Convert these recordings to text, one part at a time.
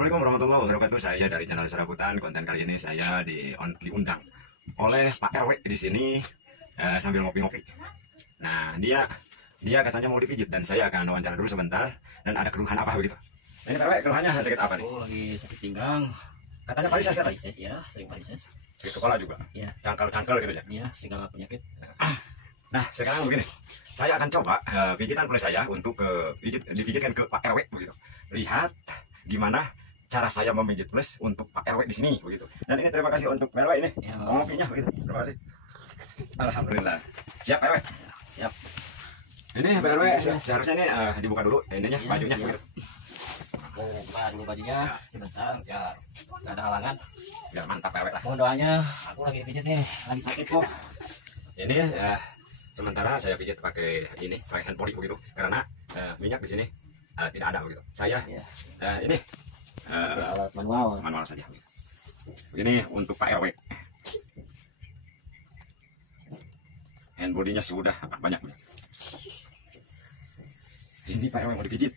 Assalamualaikum warahmatullahi wabarakatuh. Saya dari channel Serabutan. Konten kali ini saya diundang oleh Pak RW di sini sambil ngopi-ngopi. Nah, dia katanya mau dipijit dan saya akan wawancara dulu sebentar. Dan ada keluhan apa begitu? Ini Pak RW, keluhannya sakit apa nih? Oh, lagi sakit pinggang. Katanya varises kan? Varises ya, sering varises. Sakit kepala juga. Ya. Cangkel-cangkel gitu ya. Ya, segala penyakit. Nah, sekarang begini. Saya akan coba pijitan kulit saya untuk dipijitkan ke Pak RW begitu. Lihat gimana cara saya memijit plus untuk Pak RW di sini begitu. Dan ini terima kasih untuk Pak RW ini. Ya, Ngopinya begitu. Terima kasih. Alhamdulillah. Siap Pak RW? siap. Ini Pak RW seharusnya ini dibuka dulu ininya Ya, bajunya siap. begitu. Mau buka dulu bajunya sebentar ya, nggak ada halangan. Biar mantap Pak RW lah. Mohon doanya, aku lagi pijit nih, lagi sakit kok. Ini sementara saya pijit pakai ini, pakai handpoli begitu karena minyak di sini tidak ada begitu. Saya Ya. ini Pakai alat manual. manual saja. Ini untuk Pak RW. Handbodinya sudah banyak. Ini Pak RW mau dipijit.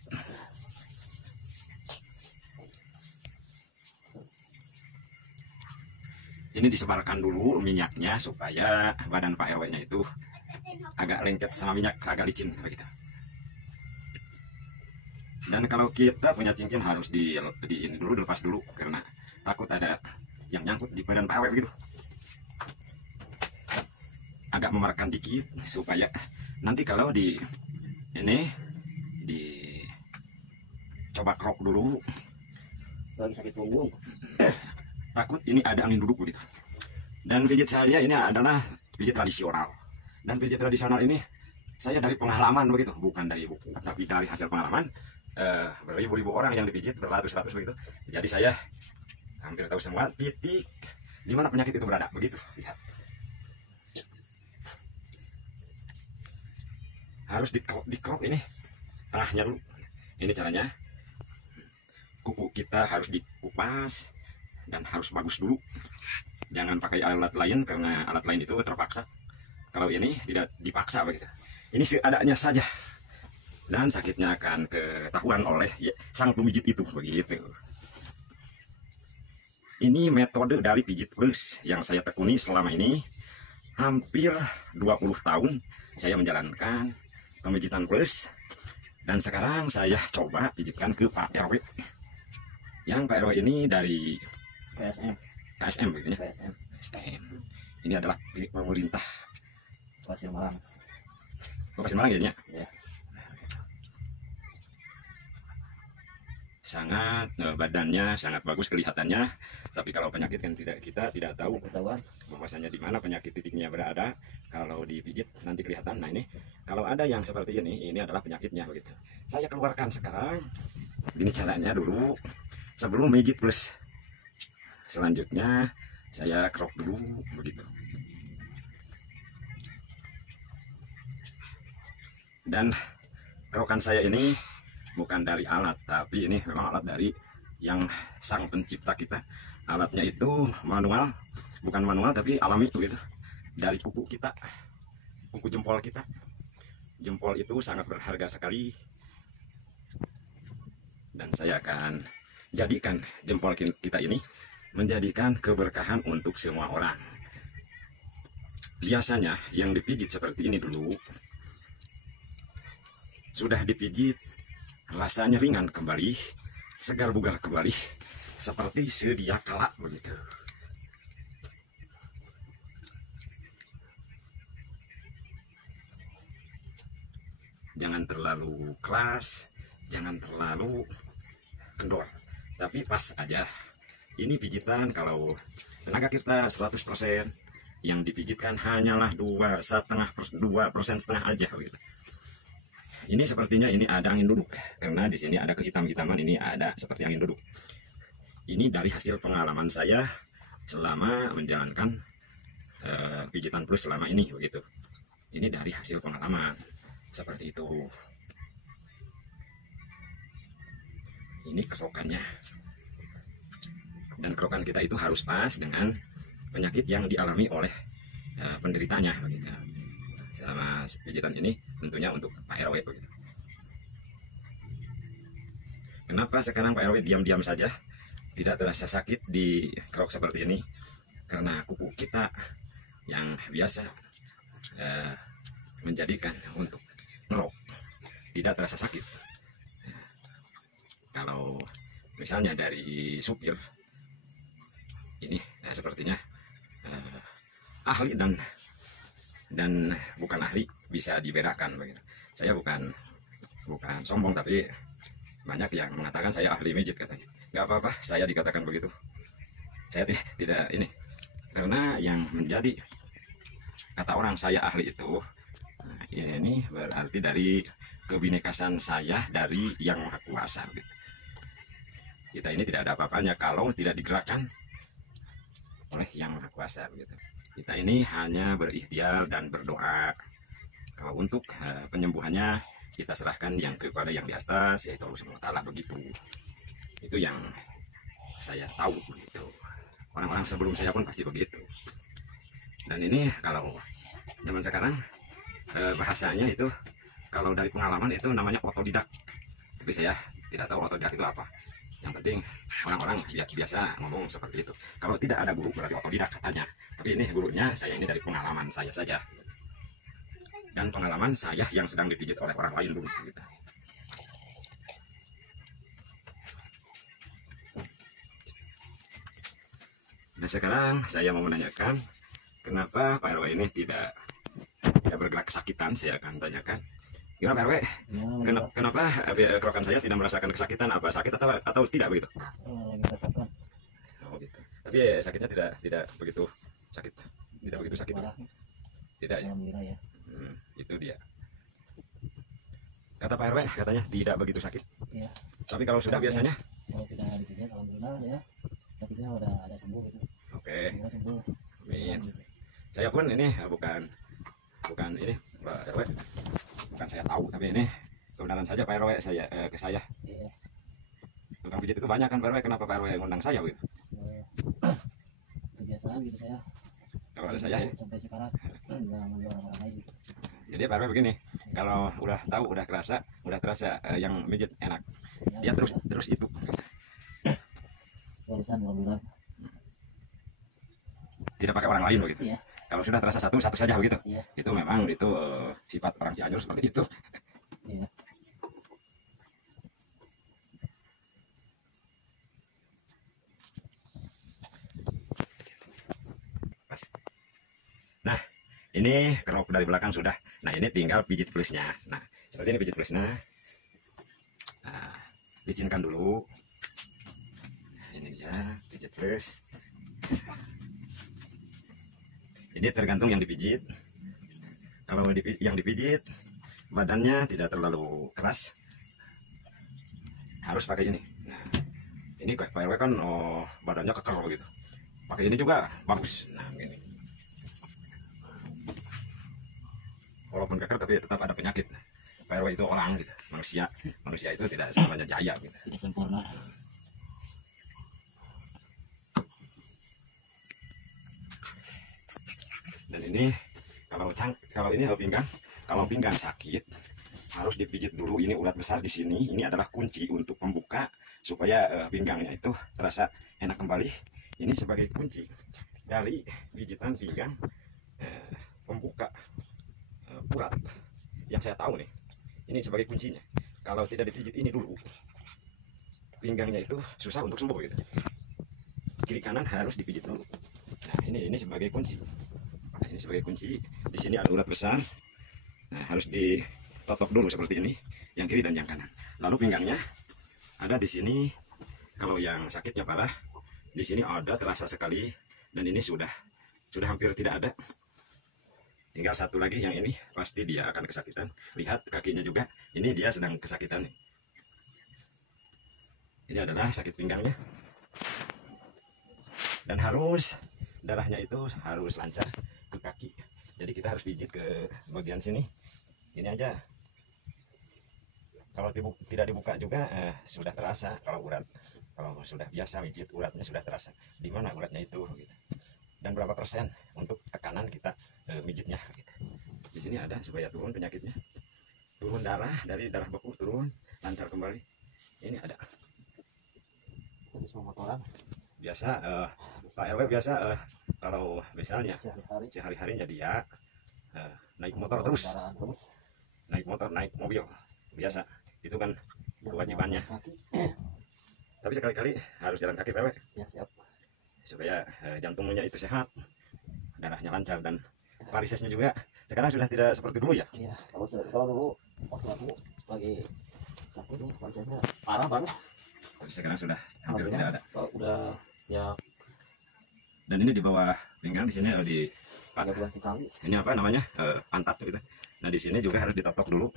Ini disebarkan dulu minyaknya supaya badan Pak RW-nya itu agak lengket sama minyak, agak licin begitu. Dan kalau kita punya cincin harus di ini dulu, dilepas dulu karena takut ada yang nyangkut di badan Pak RW begitu. Agak memarkan dikit supaya nanti kalau di ini coba crop dulu. Lagi sakit punggung. Takut ini ada angin duduk begitu. Dan pijit saya ini adalah pijit tradisional. Dan pijit tradisional ini saya dari pengalaman begitu, bukan dari buku, tapi dari hasil pengalaman. Beribu-ribu orang yang dipijit, beratus-ratus begitu. Jadi saya hampir tahu semua titik di mana penyakit itu berada begitu. Lihat. Harus dikrop ini tengahnya dulu. Ini caranya. Kuku kita harus dikupas dan harus bagus dulu. Jangan pakai alat lain karena alat lain itu terpaksa. Kalau ini tidak dipaksa begitu. Ini seadanya saja. Dan sakitnya akan ketahuan oleh sang pemijit itu begitu. Ini metode dari pijit plus yang saya tekuni selama ini. Hampir 20 tahun saya menjalankan pemijitan plus. Dan sekarang saya coba pijitkan ke Pak RW. Yang Pak RW ini dari KSM begini. KSM. Ini adalah pemerintah Pasir Malang. Pasir Malang jadinya. Ya. Sangat badannya sangat bagus kelihatannya, tapi kalau penyakit kan kita tidak tahu Ketahuan. bahwasanya di mana penyakit titiknya berada. Kalau dipijit nanti kelihatan. Nah ini kalau ada yang seperti ini adalah penyakitnya begitu. Saya keluarkan sekarang. Ini caranya dulu sebelum pijit plus. Selanjutnya saya crop dulu begitu. Dan kerokan saya ini bukan dari alat, tapi ini memang alat dari yang sang pencipta kita. Alatnya itu manual, bukan manual tapi alami begitu. Dari kuku kita, kuku jempol kita. Jempol itu sangat berharga sekali. Dan saya akan jadikan jempol kita ini menjadikan keberkahan untuk semua orang. Biasanya yang dipijit seperti ini dulu, sudah dipijit rasanya ringan kembali, segar bugar kembali, seperti sedia kala begitu. Jangan terlalu keras, jangan terlalu kendor, tapi pas aja. Ini pijitan kalau tenaga kita 100%, yang dipijitkan hanyalah 2,5% aja begitu. Ini sepertinya ini ada angin duduk karena di sini ada kehitam-hitaman, ini ada seperti angin duduk. Ini dari hasil pengalaman saya selama menjalankan pijitan plus selama ini begitu. Ini dari hasil pengalaman seperti itu. Ini kerokannya. Dan kerokan kita itu harus pas dengan penyakit yang dialami oleh penderitanya begitu. Selama pijitan ini tentunya untuk Pak RW begitu. Kenapa sekarang Pak RW diam-diam saja? tidak terasa sakit di kerok seperti ini karena kuku kita yang biasa menjadikan untuk ngerok tidak terasa sakit. Kalau misalnya dari supir ini, nah sepertinya ahli dan bukan ahli bisa dibedakan begitu. Saya bukan sombong, tapi banyak yang mengatakan saya ahli mijit katanya. Nggak apa-apa saya dikatakan begitu, saya tidak ini, karena yang menjadi kata orang saya ahli itu, nah, ini berarti dari kebinekasan saya dari yang maha kuasa gitu. Kita ini tidak ada apa-apanya kalau tidak digerakkan oleh yang maha kuasa gitu. Kita ini hanya berikhtiar dan berdoa. Kalau untuk penyembuhannya kita serahkan yang kepada yang di atas, yaitu Allah Subhanahu wa Ta'ala begitu. Itu yang saya tahu begitu. Orang-orang sebelum saya pun pasti begitu. Dan ini kalau zaman sekarang bahasanya itu kalau dari pengalaman itu namanya otodidak. Tapi saya tidak tahu otodidak itu apa. Yang penting orang-orang biasa ngomong seperti itu. Kalau tidak ada guru berarti otodidak katanya. Tapi ini gurunya saya ini dari pengalaman saya saja. Dan pengalaman saya yang sedang dipijit oleh orang lain dulu gitu. Nah sekarang saya mau menanyakan kenapa Pak RW ini tidak bergerak kesakitan. Saya akan tanyakan, gimana Pak RW? Kenapa kerokan saya tidak merasakan kesakitan? Apa sakit atau tidak begitu? Lagi merasakan. Oh gitu. Tapi sakitnya tidak begitu sakit, tidak begitu sakit. Tidak ya. Alhamdulillah ya. Itu dia. Kata Pak RW katanya tidak begitu sakit. Iya. Tapi kalau sudah biasanya? Kalau sudah dipijat alhamdulillah ya. Sakitnya udah ada sembuh gitu. Oke. Sudah sembuh. Amin. Saya pun ini bukan ini Pak RW, bukan saya tahu, tapi ini kebenaran saja Pak RW saya ke saya. Iya. Tukang pijit itu banyak kan Pak RW, kenapa Pak RW ngundang saya gitu? Kebiasaan gitu saya. Kalau ada saya ya. Sampai sekarang nggak ngambil orang lain. Jadi Pak RW begini, kalau udah tahu, udah terasa yang mijit enak, dia terus itu. Barusan alhamdulillah. Tidak pakai orang lain begitu. Iya. Kalau sudah terasa satu saja begitu. Iya. Itu memang itu sifat orang Cianjur seperti itu. Iya. Nah, ini kerok dari belakang sudah. Nah, ini tinggal pijit plusnya. Nah, seperti ini pijit plusnya. Nah, licinkan dulu. Nah, ini dia pijit plus. Ini tergantung yang dipijit. Kalau yang dipijit badannya tidak terlalu keras, harus pakai ini. Nah, ini Pak RW kan badannya keker gitu. Pakai ini juga bagus. Nah, ini. Walaupun keker tapi tetap ada penyakit. Pak RW itu orang gitu, manusia itu tidak selamanya jaya gitu. Tidak sempurna. Dan ini kalau ini pinggang, kalau pinggang sakit harus dipijit dulu. Ini urat besar di sini. Ini adalah kunci untuk membuka supaya pinggangnya itu terasa enak kembali. Ini sebagai kunci dari pijitan pinggang pembuka urat. Yang saya tahu nih, ini sebagai kuncinya. Kalau tidak dipijit ini dulu, pinggangnya itu susah untuk sembuh gitu. Kiri kanan harus dipijit dulu. Nah ini sebagai kunci. Ini sebagai kunci. Di sini ada urat besar. Nah, harus ditotok dulu seperti ini, yang kiri dan yang kanan. Lalu pinggangnya ada di sini. Kalau yang sakitnya parah, di sini ada terasa sekali, dan ini sudah hampir tidak ada. Tinggal satu lagi, yang ini pasti dia akan kesakitan. Lihat kakinya juga, ini dia sedang kesakitan. Ini adalah sakit pinggangnya. Dan harus darahnya itu harus lancar ke kaki. Jadi kita harus pijit ke bagian sini. Ini aja. Kalau tidak dibuka juga sudah terasa. Kalau sudah biasa pijit, uratnya sudah terasa. Di mana uratnya itu gitu. Dan berapa persen untuk tekanan kita mijitnya gitu. Di sini ada supaya turun penyakitnya. Turun darah, dari darah beku turun, lancar kembali. Ini ada. Jadi semua motoran Biasa Pak RW biasa kalau misalnya sehari-hari sehari-harinya dia naik motor terus, kendaraan terus naik motor, naik mobil biasa, itu kan kewajibannya. kaki. Tapi sekali-kali harus jalan kaki Pak RW Ya siap. supaya jantungnya itu sehat, darahnya lancar, dan varisesnya juga sekarang sudah tidak seperti dulu ya. Iya, kalau dulu waktu aku lagi sakit nih prosesnya parah banget. Tapi sekarang sudah hampir tidak ada. Kalau udah ya Dan ini di bawah pinggang di sini di 3 bulan sekali. ini apa namanya pantat gitu. Nah di sini juga harus ditotok dulu,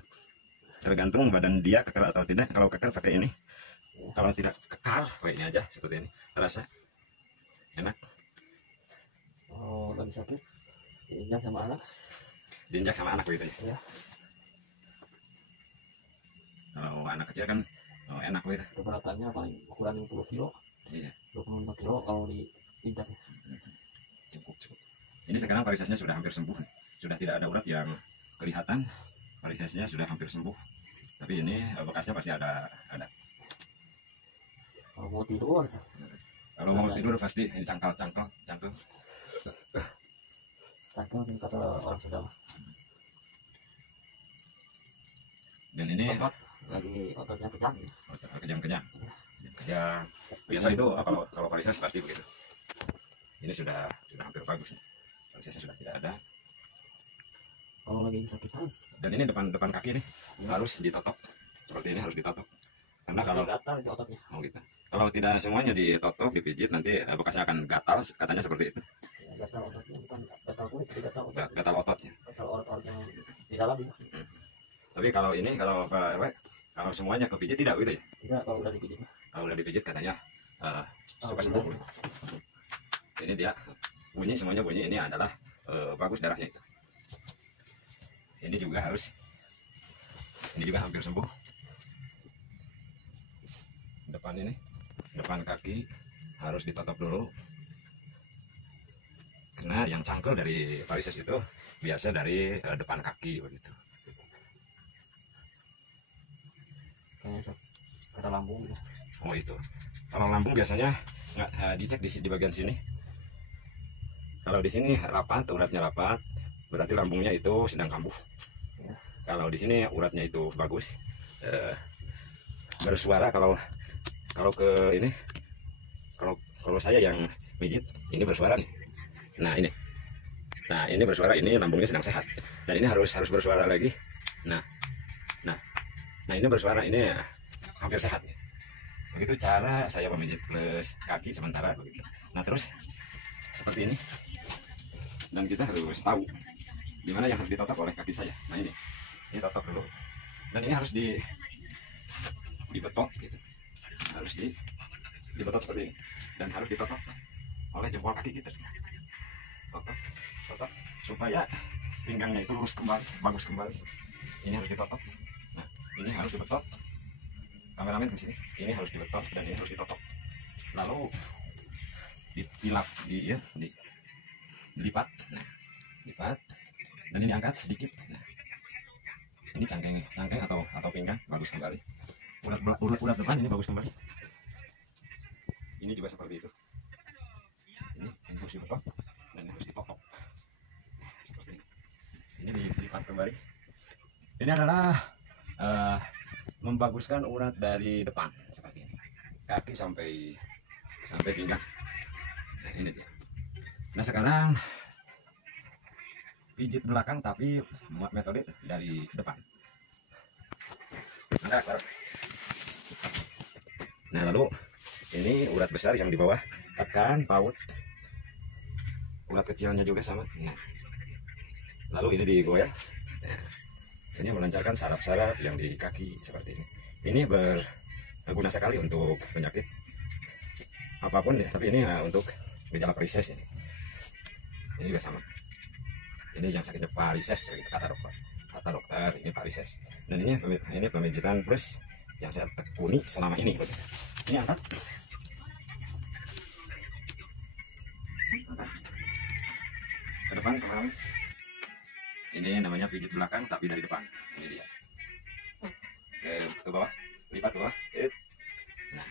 tergantung badan dia kekar atau tidak. Kalau kekar pakai ini, kalau tidak kekar pakai ini aja seperti ini, terasa enak. Oh, lagi sakit diinjak sama anak. Diinjak sama anak begitu ya. Ya, Kalau anak kecil kan enak begitu. keberatannya paling ukuran 50 kilo, Iya, 25 kilo kalau diinjak. cukup. Ini sekarang varisesnya sudah hampir sembuh, sudah tidak ada urat yang kelihatan, varisesnya sudah hampir sembuh. Tapi ini bekasnya pasti ada. Kalau mau tidur, Kalau mau tidur pasti ini cangkal. cangkel nih kata orang Sunda. Dan ini Otot lagi ototnya kejang. kejang. Biasa itu kalau varises pasti begitu. Ini sudah hampir bagus. Varisesnya sudah tidak ada. Kalau lagi sakitan, Dan ini depan kaki nih harus ditotok. Seperti ini harus ditotok. Karena kalau gatal itu ototnya. gitu. Kalau tidak semuanya ditotok, dipijit, nanti bekasnya akan gatal, katanya seperti itu. Ya, gatal ototnya bukan gatal kulit, tapi gatal otot. Gatal ototnya. Gatal otot yang di dalam ya. Tapi kalau ini kalau Pak RW, kalau semuanya kepijit tidak gitu ya. Tidak, kalau udah dipijit. Kalau udah dipijit katanya suka sembuh. Ini dia bunyi, semuanya bunyi. Ini adalah bagus darahnya itu. Ini juga hampir sembuh. Depan kaki harus ditotok dulu. Karena yang cangkel dari varises itu biasa dari depan kaki begitu. Kayaknya kata lambung ya. Oh itu. Kalau lambung biasanya nggak dicek di bagian sini. Kalau di sini rapat, uratnya rapat, berarti lambungnya itu sedang kambuh. Ya. Kalau di sini uratnya itu bagus, bersuara. Kalau ke ini, kalau saya yang pijit, ini bersuara nih. Nah ini bersuara, ini lambungnya sedang sehat. Dan ini harus bersuara lagi. Nah ini bersuara, ini hampir sehat. Begitu cara saya memijit plus kaki sementara begitu. Nah terus seperti ini. Dan kita harus tahu di mana yang harus ditotok oleh kaki saya. Nah ini totok dulu. Dan ini harus dibetot gitu. Harus dibetot seperti ini. Dan harus ditotok oleh jempol kaki kita. Totok supaya pinggangnya itu lurus kembali, bagus kembali. Ini harus ditotok. Nah ini harus dibetot. Kameramen di sini. Ini harus dibetot dan ini harus ditotok. Lalu dilipat. Nah, lipat. Dan ini angkat sedikit. Nah, ini cangkeng atau pinggang bagus kembali. Urat depan ini bagus kembali. Ini juga seperti itu. Ini harus dibetot dan ini harus ditotok. Seperti ini. Ini dilipat kembali. Ini adalah membaguskan urat dari depan seperti ini. Kaki sampai pinggang. Nah, ini dia. Nah sekarang pijit belakang tapi metode dari depan. Nah lalu ini urat besar yang di bawah tekan paut, urat kecilnya juga sama. Nah lalu ini digoyang. Nah, ini melancarkan saraf-saraf yang di kaki seperti ini. Ini berguna sekali untuk penyakit apapun ya, tapi ini untuk gejala varises ini. Ini juga sama. Ini yang sakitnya varises kata dokter ini varises. Dan ini pemijitan plus yang saya tekuni selama ini. Ini angkat. Ke depan kemarin. Ini namanya pijit belakang tapi dari depan. Ini dia. Ke bawah, lipat ke bawah. Nah,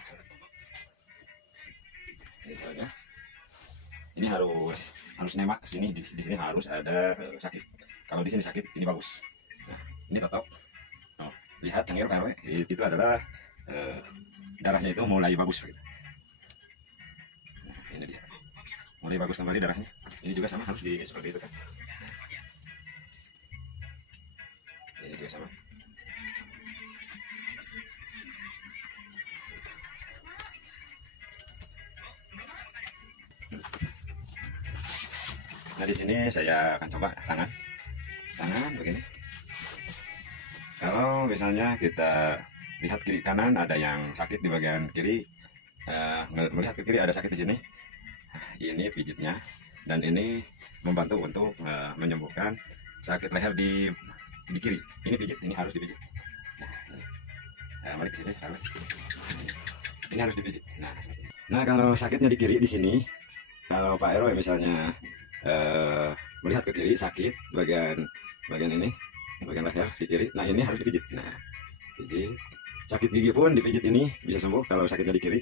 ini harus nemak ke sini, di sini harus ada sakit. Kalau di sini sakit, ini bagus. Nah, ini totok. Oh, lihat cengir Pak RW, itu adalah darahnya itu mulai bagus. Gitu. Nah, ini dia, mulai bagus kembali darahnya. Ini juga sama harus di seperti itu kan. Ini juga sama. Nah, di sini saya akan coba tangan begini. Kalau misalnya kita lihat kiri kanan ada yang sakit di bagian kiri, melihat ke kiri ada sakit di sini. Ini pijitnya, dan ini membantu untuk menyembuhkan sakit leher di kiri. Ini pijit, ini harus dipijit. Nah, mari ke sini, ini harus dipijit. Nah, kalau sakitnya di kiri di sini, kalau Pak RW misalnya melihat ke kiri sakit bagian ini, bagian leher di kiri, nah ini harus dipijit. Nah, pijit. Sakit gigi pun dipijit ini bisa sembuh kalau sakitnya di kiri.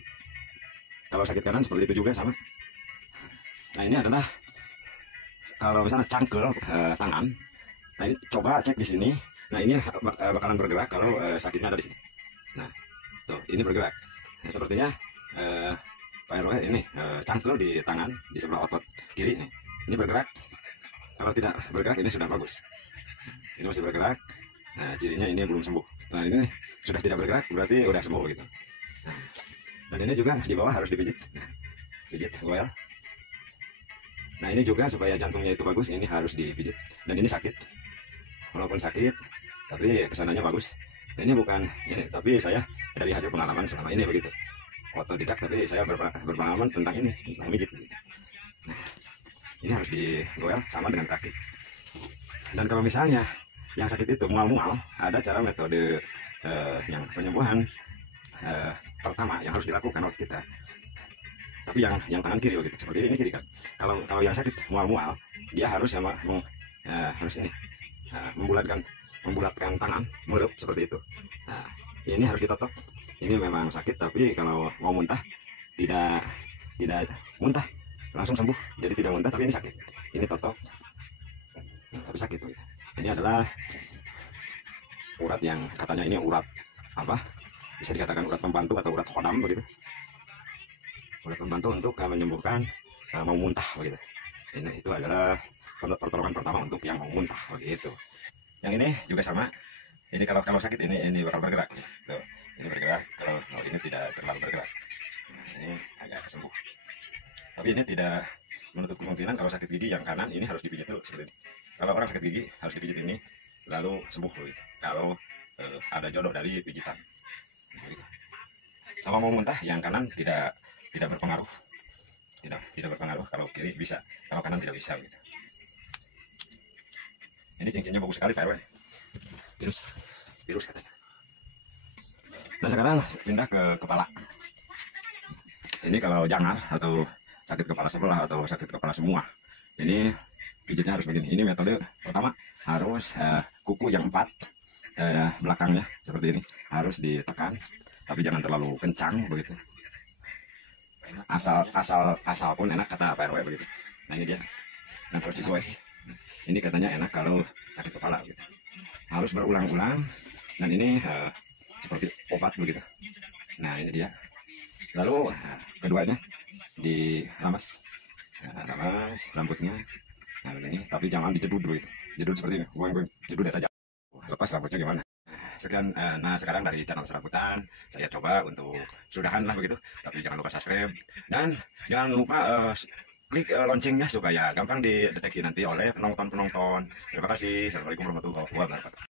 Kalau sakit kanan seperti itu juga sama. Nah, ini adalah kalau misalnya cangkel tangan. Nah, ini coba cek di sini. Nah, ini bakalan bergerak kalau sakitnya ada di sini. Nah, tuh ini bergerak. Nah, sepertinya Pak RW ini cangkel di tangan di sebelah otot kiri nih. Ini bergerak. Kalau tidak bergerak ini sudah bagus. Ini masih bergerak. Nah, cirinya ini belum sembuh. Nah, ini sudah tidak bergerak berarti udah sembuh gitu. Nah, dan ini juga di bawah harus dipijit. Nah, pijit goel. Nah, ini juga supaya jantungnya itu bagus, ini harus dipijit. Dan ini sakit. Walaupun sakit, tapi kesananya bagus. Dan ini bukan ini, tapi saya dari hasil pengalaman selama ini begitu. Otodidak, tapi saya berpengalaman tentang ini, tentang pijit. Nah, ini harus digoel sama dengan kaki. Dan kalau misalnya yang sakit itu mual-mual, ada cara metode yang penyembuhan pertama yang harus dilakukan oleh kita. Tapi yang tangan kiri begitu, seperti ini kiri kan. Kalau yang sakit mual-mual, dia harus harus ini membulatkan tangan, mulut seperti itu. Nah, ini harus ditotok. Ini memang sakit, tapi kalau mau muntah tidak muntah, langsung sembuh. Jadi tidak muntah, tapi ini sakit. Ini totok, tapi sakit. Gitu. Ini adalah urat yang katanya ini urat apa? Bisa dikatakan urat pembantu atau urat khodam begitu. Urat pembantu untuk menyembuhkan mau muntah begitu. Ini itu adalah pertolongan pertama untuk yang mau muntah begitu. Yang ini juga sama. Ini kalau sakit ini bakal bergerak. Tuh, ini bergerak. Kalau ini tidak terlalu bergerak. Nah, ini agak sembuh. Tapi ini tidak menutup kemungkinan kalau sakit gigi yang kanan ini harus dipijit dulu seperti ini. Kalau orang sakit gigi harus dipijit ini lalu sembuh gitu. Kalau ada jodoh dari pijitan. Begitu. Kalau mau muntah yang kanan tidak berpengaruh. Tidak berpengaruh, kalau kiri bisa, kalau kanan tidak bisa gitu. Ini cincinnya bagus sekali Pak RW. Virus katanya. Nah, sekarang pindah ke kepala. Ini kalau jangar atau sakit kepala sebelah atau sakit kepala semua, ini pijitnya harus begini. Ini metode pertama harus kuku yang 4 belakangnya seperti ini harus ditekan, tapi jangan terlalu kencang begitu. Asal pun enak kata Pak RW begitu. Nah, ini dia. Nah, harus digoes. Ini katanya enak kalau sakit kepala gitu. Harus berulang-ulang, dan ini seperti obat begitu. Nah, ini dia. Lalu keduanya diramas, ramas rambutnya. Nah, ini tapi jangan dijedud begitu. Jedud seperti ini. Gue jedud aja. Lepas rambutnya gimana? Sekian. Nah, sekarang dari channel Serabutan saya coba untuk sudahan lah begitu. Tapi jangan lupa subscribe dan jangan lupa klik loncengnya supaya gampang dideteksi nanti oleh penonton. Terima kasih. Assalamualaikum warahmatullahi wabarakatuh.